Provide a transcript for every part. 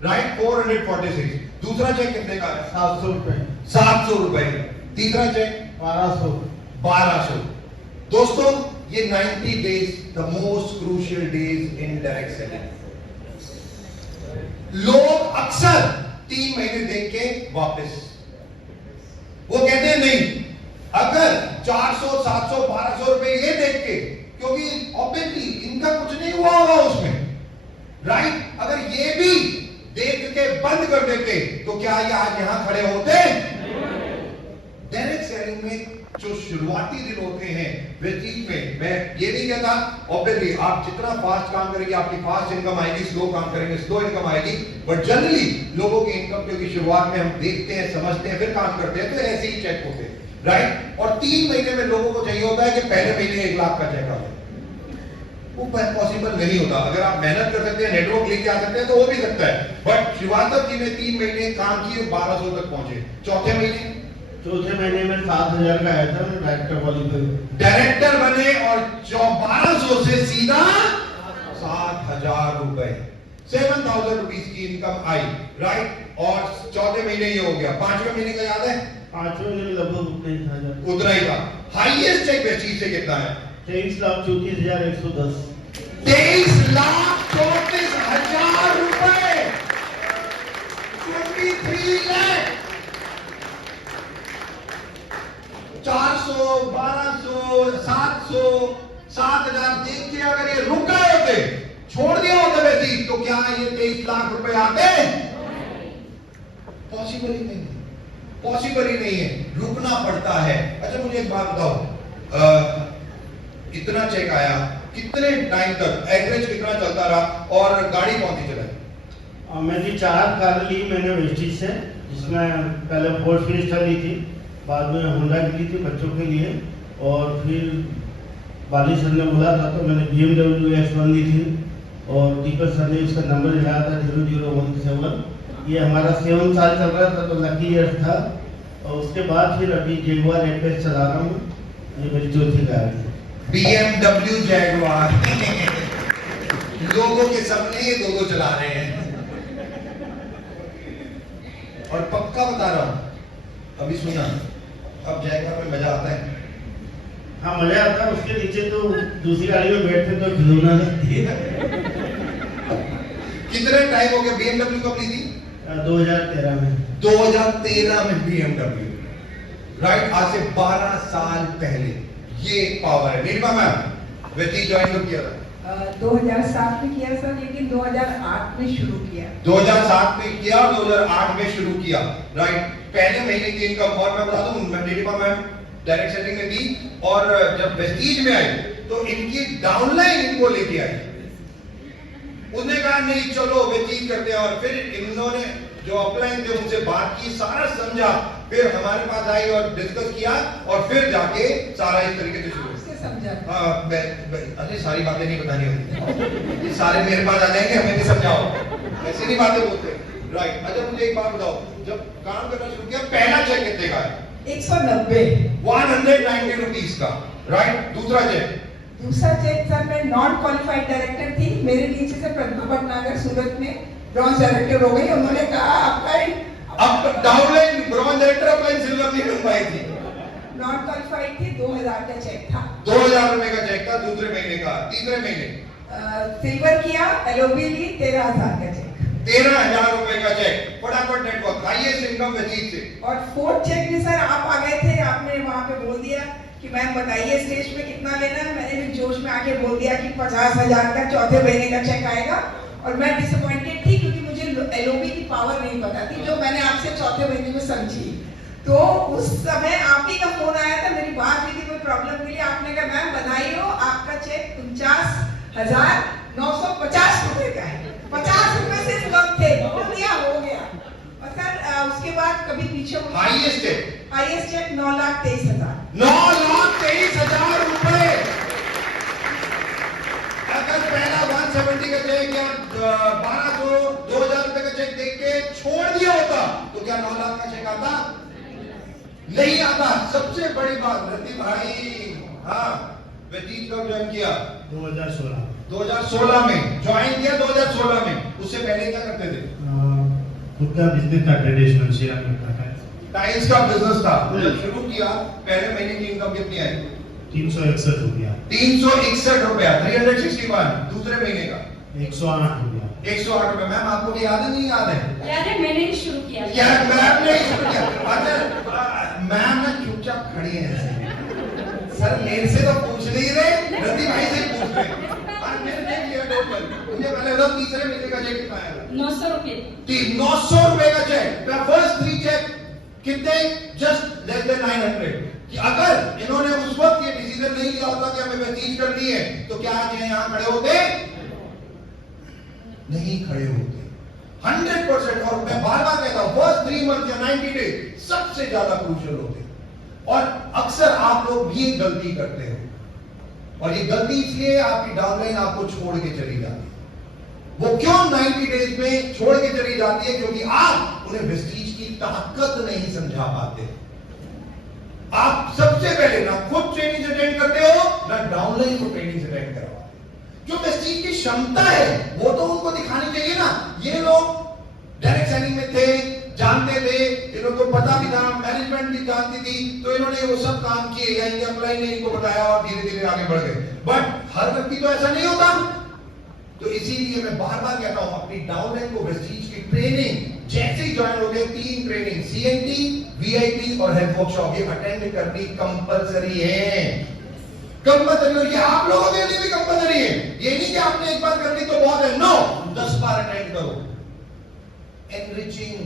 Right 446। दूसरा check कितने का है? 700 रुपए। 700 रुपए। तीसरा चेक 1200। 1200। दोस्तों ये 90 days the most crucial days in direct selling. लोग अक्सर 3 महीने देख के वापस, वो कहते हैं नहीं, अगर 400 700 1200 रुपए ये देख के, क्योंकि ऑब्वियसली इनका कुछ नहीं हुआ होगा उसमें, राइट? अगर ये भी देख के बंद कर देते तो क्या ये आज यहां खड़े होते? डायरेक्ट सेलिंग में जो शुरुआती दिन होते हैं वेस्टीज में, मैं ये नहीं कहता, ऑब्वियसली आप जितना फास्ट काम करेंगे आपकी फास्ट इनकम आएगी, स्लो काम करेंगे स्लो इनकम आएगी, बट जनरली लोगों की इनकम क्योंकि शुरुआत में हम देखते हैं समझते हैं फिर काम करते हैं, तो ऐसे ही चेक होते हैं, राइट? और 3 महीने में लोगों को चाहिए होता है कि पहले महीने 1 लाख का चेक आ जाए। वो पॉसिबल नहीं होता। अगर आप मेहनत कर सकते हैं, नेटवर्क लेके आ सकते हैं तो वो भी सकता है, बट श्रीवास्तव जी ने 3 महीने काम किए, 1200 तक पहुंचे। चौथे महीने में 7000 का आया था, डायरेक्टर क्वालिफाई, डायरेक्टर बने और 1200 से सीधा 7000 रुपए, 7000 रुपीज की इनकम आई, राइट? और चौथे महीने ये हो गया। 5वें महीने का याद है? 5वें महीने लगभग उतना ही था। हाईएस्ट चेक वेस्टीज से कितना है? 23,34,110। 23,34,000 रुपए, 23 लाख। 400 1200 700 7000 देख के अगर ये रुक गए होते, छोड़ दिया होता वैसे, तो क्या ये 23 लाख रुपए आते? पॉसिबल ही नहीं, पॉसिबल ही नहीं है, रुकना पड़ता है। अच्छा मुझे एक बात बताओ, इतना चेक आया, कितने टाइम तक एवरेज कितना चलता रहा और गाड़ी कौन सी चलाई? मैंने 4 कार ली मैंने वेस्टीज से, जिसमें पहले फोर्ड फिनिस्टर ली थी, बाद में होंडा की ली थी बच्चों के लिए, और फिर बाली सर ने बोला था तो मैंने BMW X1 ली थी, और दीपक सर ने उसका नंबर दिलाया था 00117। ये हमारा 7 साल चल रहा था, तो लकी ईयर था। और उसके बाद फिर अभी जैगुआर एपेक्स चला रहा हूँ, ये मेरी चौथी गाड़ी है। BMW जैगुआर लोगों के सपने ये दो चला रहे हैं, और पक्का बता रहा हूं, अभी सुना, अब जैगुआर में मजा आता है। हाँ मजा आता है, उसके नीचे तो दूसरी गाड़ी में बैठते तो खिलौना लगती है। कितने टाइम हो गया? BMW कब ली थी? 2013 में। 2013 में BMW, राइट? आज से 12 साल पहले ये पावर है। नीलिमा मैम वेस्टीज ज्वाइन कब किया था? 2007 में किया सर, लेकिन 2008 में शुरू किया। 2007 में किया, 2008 में शुरू किया, राइट? पहले महीने की इनकम, और मैं बता दूं नीलिमा मैम डायरेक्ट सेलिंग में थी, और जब वेस्टीज में आई तो इनकी डाउनलाइन इनको लेके आई, उसने कहा नहीं चलो वेस्टीज करते हैं, और फिर इन्होंने जो अपलाइन थे उनसे बात की, सारा समझा, फिर हमारे पास आई और डिस्कस किया, और फिर जाके सारा इस तरीके से शुरू समझा। अरे सारी बातें नहीं बतानी होती, ये सारे मेरे पास आ जाएंगे, हमें भी समझाओ, ऐसी नहीं बातें बोलते, राइट? अच्छा मुझे एक बात बताओ, जब काम करना शुरू किया पहला चेक कितने का है? 190 रुपीज का, राइट? दूसरा चेक सर, मैं नॉन क्वालिफाइड डायरेक्टर थी, मेरे नीचे से प्रतिभा भटनागर सूरत में ब्रॉन्ज डायरेक्टर हो गई। उन्होंने कहा अब downline bronze director, upline silver नहीं बन पाई थी, नॉन क्वालिफाइड थी। 2000 का चेक था, 2000 रुपए का चेक था दूसरे महीने का। तीसरे महीने सिल्वर किया, LOB ली, 13,000 का चेक, 13,000 रुपए का चेक, फटाफट नेटवर्क, हाईएस्ट इनकम वेस्टीज से। और फोर्थ चेक भी सर आप आ गए थे, आपने वहां पे बोल दिया कि मैम बताइए स्टेज पे कितना लेना है, मैंने भी जोश में आके बोल दिया कि 50,000 का चौथे महीने का चेक आएगा, और मैं डिसअपॉइंटेड थी क्योंकि मुझे LOB की पावर नहीं पता थी, जो मैंने आपसे चौथे महीने में समझी। तो उस समय आप ही का फोन आया था, मेरी बात हुई थी कोई प्रॉब्लम के लिए, आपने कहा मैम बधाई हो, आपका चेक 49,950 रुपए का है, 50 रुपए से कम थे, बोल दिया हो गया। और सर उसके बाद कभी पीछे हाईएस्ट चेक 9,23,000, 9,23,000 रुपए। अगर पहला 170 का चेक या 1200 2000 रुपए का चेक देख के छोड़ दिया होता तो क्या 9 लाख का चेक आता? नहीं आता। सबसे बड़ी बात रति भाई, हाँ वेस्टीज कब ज्वाइन किया? 2016 में ज्वाइन किया, 2016 में। उससे पहले क्या करते थे? खुद का बिजनेस था, ट्रेडिशनल सिरामिक का है। टाइल्स का बिजनेस था, जब शुरू किया पहले महीने की इनकम कितनी आई? 361 रुपया। 361 रुपया, 361। दूसरे महीने का 108 रुपया। 108 रुपया। मैम आपको भी याद है नहीं याद है? याद है, मैंने ही शुरू किया। यार मैम ने शुरू किया। अच्छा मैम ना चुपचाप खड़ी है ऐसे। सर मेरे से तो पूछ नहीं रहे, रति भाई से पूछ रहे। और मैंने देख लिया टोटल, मुझे पहले बता तीसरे महीने का चेक कितना आया? 900 रुपये। 900 रुपए का चेक। फर्स्ट 3 चेक कितने? Just less than 900। कि अगर इन्होंने उस वक्त ये डिसीजन नहीं लिया होता कि हमें वेस्टीज करनी है, तो क्या आज ये यहां खड़े होते? नहीं खड़े होते। 100%। और मैं बार बार कहता हूं फर्स्ट 3 मंथ या 90 डेज सबसे ज्यादा क्रूशियल होते हैं। और अक्सर आप लोग भी गलती करते हो, और ये गलती इसलिए आपकी डाउनलाइन आपको छोड़ के चली जाती है। वो क्यों 90 डेज में छोड़ के चली जाती है? क्योंकि आप उन्हें वेस्टीज की ताकत नहीं समझा पाते। आप सबसे पहले ना खुद ट्रेनिंग अटेंड करते हो, ना डाउनलाइन को ट्रेनिंग अटेंड करवाते। जो वेस्टीज की क्षमता है वो तो उनको दिखानी चाहिए ना। ये लोग डायरेक्ट सेलिंग में थे, जानते थे, इनको पता भी था, मैनेजमेंट भी जानती थी, तो इन्होंने वो सब काम किए या इनके अपलाइन ने इनको बताया और धीरे धीरे आगे बढ़ गए। बट हर व्यक्ति तो ऐसा नहीं होता। तो इसीलिए मैं बार बार कहता हूं अपनी डाउनलाइन को वेस्टीज की ट्रेनिंग जैसे ही ज्वाइन हो गए 3 ट्रेनिंग CNT, VIP और हेल्थ वर्कशॉप ये अटेंड करनी कंपलसरी है। कंपलसरी, और ये आप लोगों के लिए भी कंपलसरी है। ये नहीं कि आपने एक बार कर ली तो बहुत है, नो, 10 बार अटेंड करो। एनरिचिंग,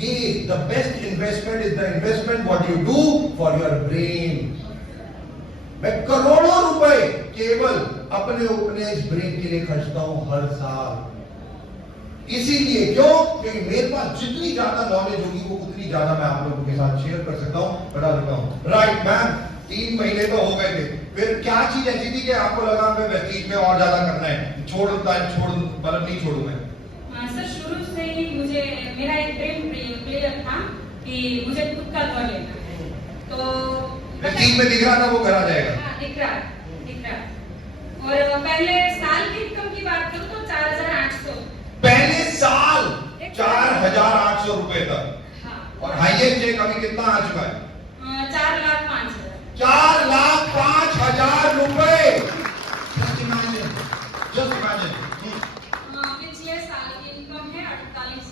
ये the best investment is the investment what you do for your brain. मैं करोड़ों रुपए केवल अपने इस ब्रेन के लिए खर्चता हूं हर साल। इसीलिए क्यों? क्योंकि मेरे पास जितनी ज्यादा नॉलेज होगी वो उतनी ज्यादा मैं आप लोगों के साथ शेयर कर सकता हूं, बता देता हूं। राइट मैम, 3 महीने तो हो गए थे, फिर क्या चीज ऐसी थी कि आपको लगा मैं वेस्टीज में और ज्यादा करना है, छोड़ मतलब नहीं छोड़ू मैं? सर शुरू से ही मुझे मेरा एक ड्रीम क्लियर था कि मुझे खुद का घर लेना है। तो वेस्टीज में दिख रहा था वो घर आ जाएगा। हाँ, दिख रहा। और पहले साल की इनकम की बात करूं तो 4800। पहले साल 4800 रुपए तक। हाँ। और हाईएस्ट चेक अभी कितना आ चुका है? 4,05,000। 4,05,000 रुपए। Just imagine. पिछले साल की इनकम है 38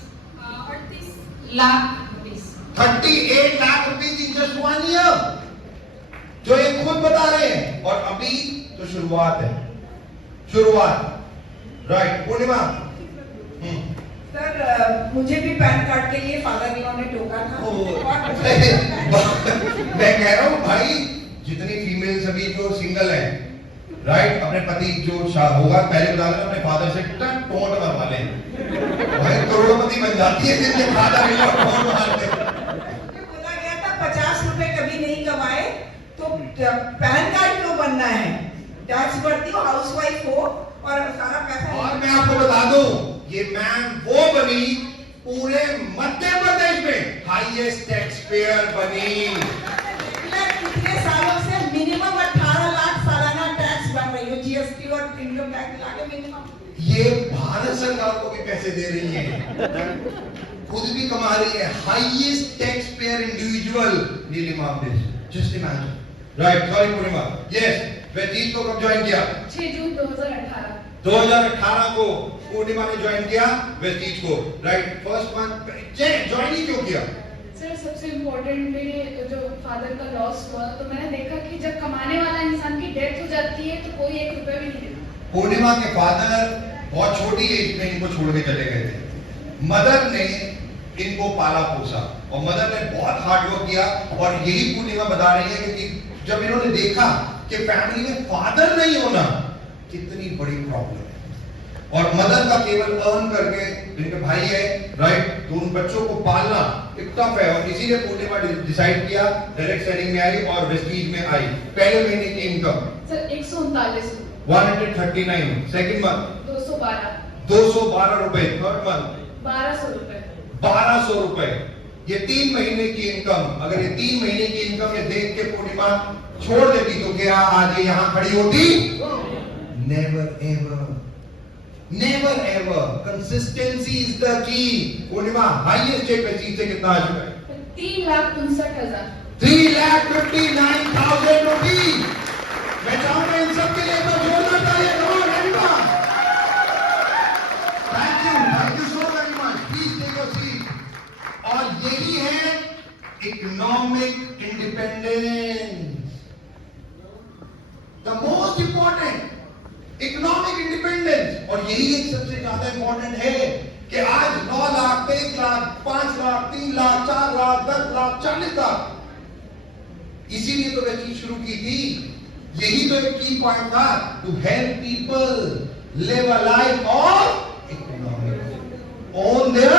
lakh rupees. 38 lakh rupees in just 1 year, जो ये खुद बता रहे हैं। और अभी तो शुरुआत है, राइट। पूर्णिमा, सर मुझे भी पैन कार्ड के लिए फादर इन लॉ ने टोका था। मैं कह रहा हूं भाई, जितनी फीमेल सभी जो सिंगल हैं, राइट, अपने पति जो होगा पहले बता देना अपने फादर से टोंट मरवा लें। भाई करोड़पति बन जाती है जिनके फादर इन लॉ टोंट मारते हैं। बोला गया था 50 रुपए कभी नहीं कमाए तो पैन कार्ड क्यों बनना है? टैक्स भरती हो, हाउसवाइफ हो और सारा पैसा। और मैं आपको बता दूं, ये मैम वो बनी पूरे मध्य प्रदेश में हाईएस्ट टैक्स पेयर बनी। इतने सालों से मिनिमम 18 लाख सालाना टैक्स भर रही हो, GST और इनकम टैक्स मिला के मिनिमम। ये भारत सरकार को भी पैसे दे रही है, खुद भी कमा रही है। Highest tax payer individual Neelima देश। Just imagine. Right, sorry Purnima. Yes, Vestige को कब ज्वाइन किया? 6 जून 2018। 2018 को पूर्णिमा ने ज्वाइन किया वेस्टीज को। राइट, फर्स्ट मंथ ज्वाइन ही क्यों किया? सर सबसे इम्पोर्टेंट मेरे जो फादर का लॉस हुआ, तो मैंने देखा कि जब कमाने वाला इंसान की डेथ हो जाती है तो कोई 1 रुपया भी नहीं देता। पूर्णिमा के फादर बहुत छोटी एज में इनको छोड़ के चले गए थे। मदर ने इनको पाला पोसा और मदर ने बहुत हार्ड वर्क किया। और यही पूर्णिमा बता रही है क्योंकि जब इन्होंने देखा कि फैमिली में फादर नहीं होना कितनी बड़ी प्रॉब्लम है, और मदर का केवल अर्न करके, जिनके भाई है, राइट, तो उन बच्चों को पालना एक टफ है। और इसीलिए पूर्णिमा डिसाइड किया, डायरेक्ट सेलिंग में आई और वेस्टीज में आई। पहले महीने की इनकम सर 139, 139, सेकंड मंथ 212 रुपए, थर्ड मंथ 1200 रुपए, 1200 रुपए। ये 3 महीने की इनकम, अगर ये 3 महीने की इनकम ये देख के पूर्णिमा छोड़ देती तो क्या आज ये यहां खड़ी होती? Never ever. Never ever. Consistency is the key. Purnima highest पे से कितना आ चुका है? 3,59,000। 3,59,000 रुपीज। मैं चाहूंगा इन सब के लिए एक बार जोरदार तालियां दो everyone. Thank you so very much. Please take your seat. और यही है economic independence. The most important economic independence. और यही एक सबसे ज्यादा इंपॉर्टेंट है कि आज 9 लाख, 23 लाख, 5 लाख, 3 लाख, 4 लाख, 10 लाख, 40 लाख। इसीलिए तो वह चीज शुरू की थी। यही तो एक की पॉइंट था, to help people live a life of economic on there